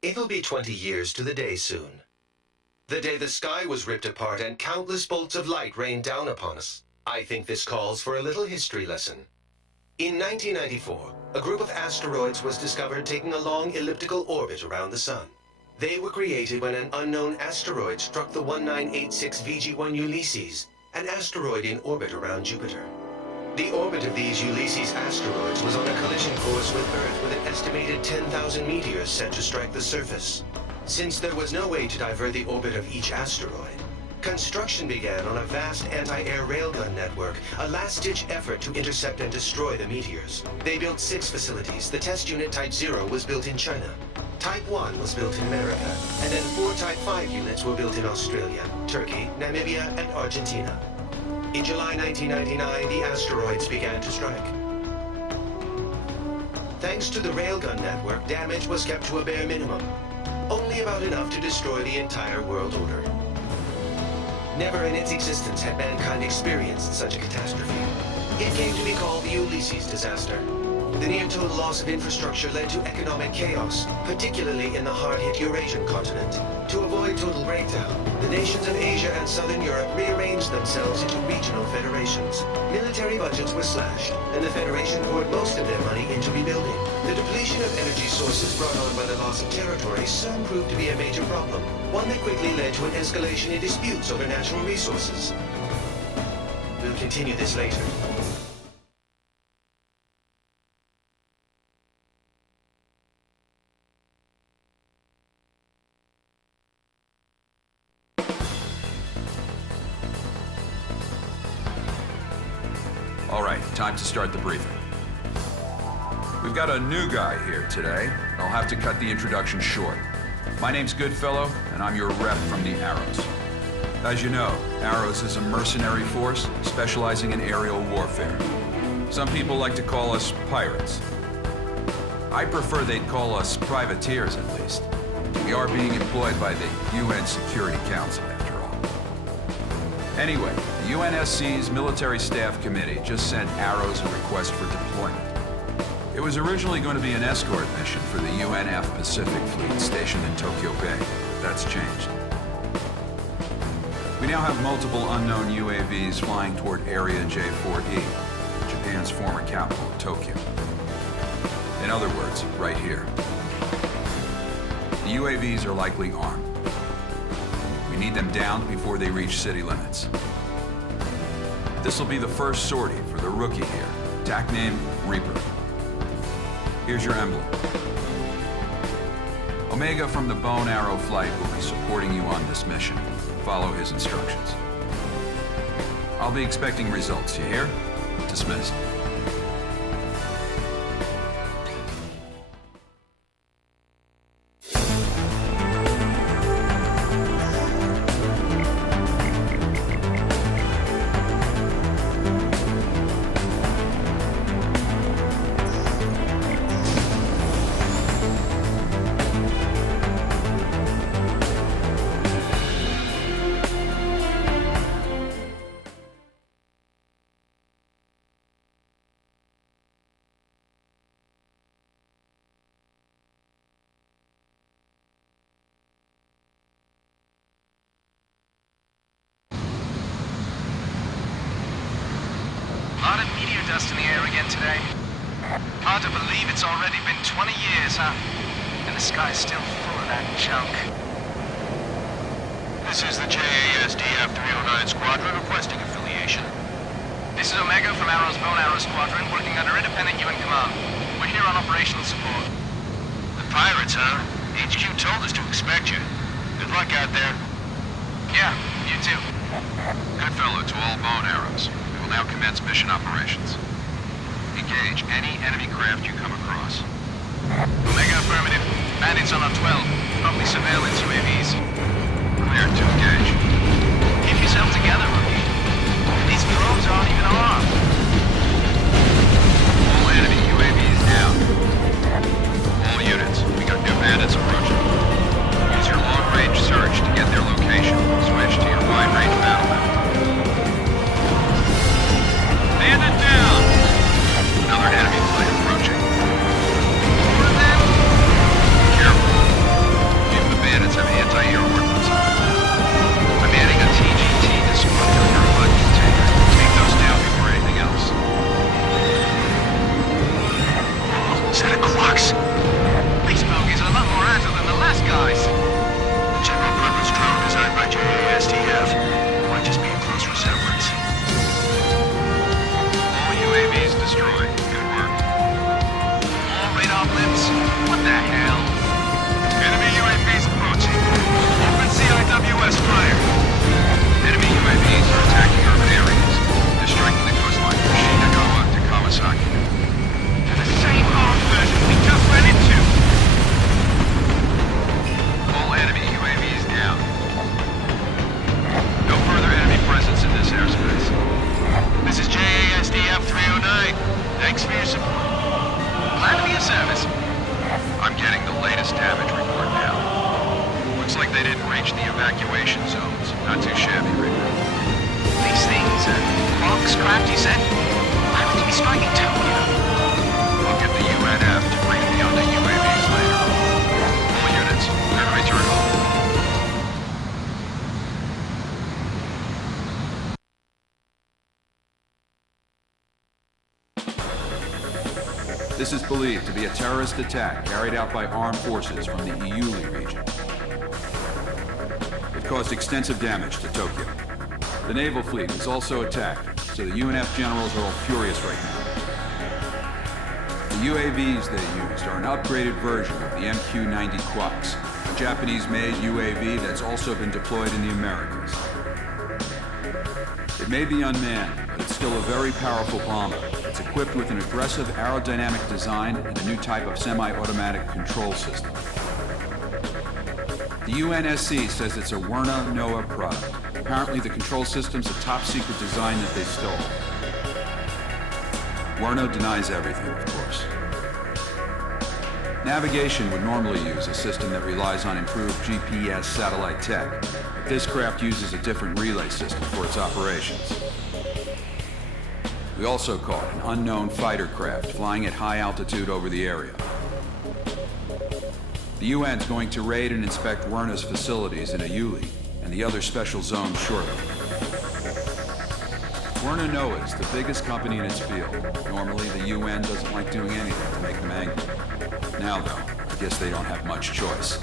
It'll be 20 years to the day soon. The day the sky was ripped apart and countless bolts of light rained down upon us. I think this calls for a little history lesson. In 1994, a group of asteroids was discovered taking a long elliptical orbit around the Sun. They were created when an unknown asteroid struck the 1986 VG-1 Ulysses, an asteroid in orbit around Jupiter. The orbit of these Ulysses asteroids was on a collision course with Earth with an estimated 10,000 meteors set to strike the surface. Since there was no way to divert the orbit of each asteroid, construction began on a vast anti-air railgun network, a last-ditch effort to intercept and destroy the meteors. They built 6 facilities. The test unit Type 0 was built in China. Type 1 was built in America, and then 4 Type 5 units were built in Australia, Turkey, Namibia, and Argentina. In July 1999, the asteroids began to strike. Thanks to the railgun network, damage was kept to a bare minimum, only about enough to destroy the entire world order. Never in its existence had mankind experienced such a catastrophe. It came to be called the Ulysses disaster. The near-total loss of infrastructure led to economic chaos, particularly in the hard-hit Eurasian continent. To avoid total breakdown, the nations of Asia and Southern Europe rearranged themselves into regional federations. Military budgets were slashed, and the Federation poured most of their money into rebuilding. The depletion of energy sources brought on by the loss of territory soon proved to be a major problem, one that quickly led to an escalation in disputes over natural resources. We'll continue this later. All right, time to start the briefing. We've got a new guy here today. I'll have to cut the introduction short. My name's Goodfellow, and I'm your rep from the Arrows. As you know, Arrows is a mercenary force specializing in aerial warfare. Some people like to call us pirates. I prefer they'd call us privateers, at least. We are being employed by the UN Security Council, after all. Anyway, the UNSC's Military Staff Committee just sent Arrows a request for deployment. It was originally going to be an escort mission for the UNF Pacific Fleet stationed in Tokyo Bay. That's changed. We now have multiple unknown UAVs flying toward Area J4E, Japan's former capital of Tokyo. In other words, right here. The UAVs are likely armed. We need them down before they reach city limits. This will be the first sortie for the rookie here, TAC name Reaper. Here's your emblem. Omega from the Bone Arrow Flight will be supporting you on this mission. Follow his instructions. I'll be expecting results, you hear? Dismissed. Lot of meteor dust in the air again today. Hard to believe it's already been 20 years, huh? And the sky's still full of that junk. This is the JASDF 309 Squadron requesting affiliation. This is Omega from Arrow's Bone Arrow Squadron, working under independent UN command. We're here on operational support. The pirates, huh? HQ told us to expect you. Good luck out there. Yeah, you too. Goodfellow to all Bone Arrows. We will now commence mission operations. Engage any enemy craft you come across. Omega affirmative. Bandits on our 12. Probably surveillance UAVs. Clear to engage. Keep yourself together, rookie. These drones aren't even armed. All enemy UAVs down. All units, we got new bandits approaching. Use your long-range search to get their location. Switch to your wide-range battle map. Bandit down! Another enemy flight approaching. More of them? Careful. this damage report now. Looks like they didn't reach the evacuation zones. Not too shabby, Rick. These things, clocks craft, you said? Why would they be striking Tokyo? I'll get the UNF to brief me on the UAVs later. All units, clear to return home. This is believed to be a terrorist attack carried out by armed forces from the Iuli region. It caused extensive damage to Tokyo. The naval fleet was also attacked, so the UNF generals are all furious right now. The UAVs they used are an upgraded version of the MQ-90 Quaks, a Japanese-made UAV that's also been deployed in the Americas. It may be unmanned, but it's still a very powerful bomber. It's equipped with an aggressive aerodynamic design and a new type of semi-automatic control system. The UNSC says it's a Werner NOAA product. Apparently the control system's a top-secret design that they stole. Werner denies everything, of course. Navigation would normally use a system that relies on improved GPS satellite tech, but this craft uses a different relay system for its operations. We also caught an unknown fighter craft flying at high altitude over the area. The UN's going to raid and inspect Werner's facilities in Iuli and the other special zones shortly. Werner NOAA is the biggest company in its field. Normally, the UN doesn't like doing anything to make them angry. Now, though, I guess they don't have much choice.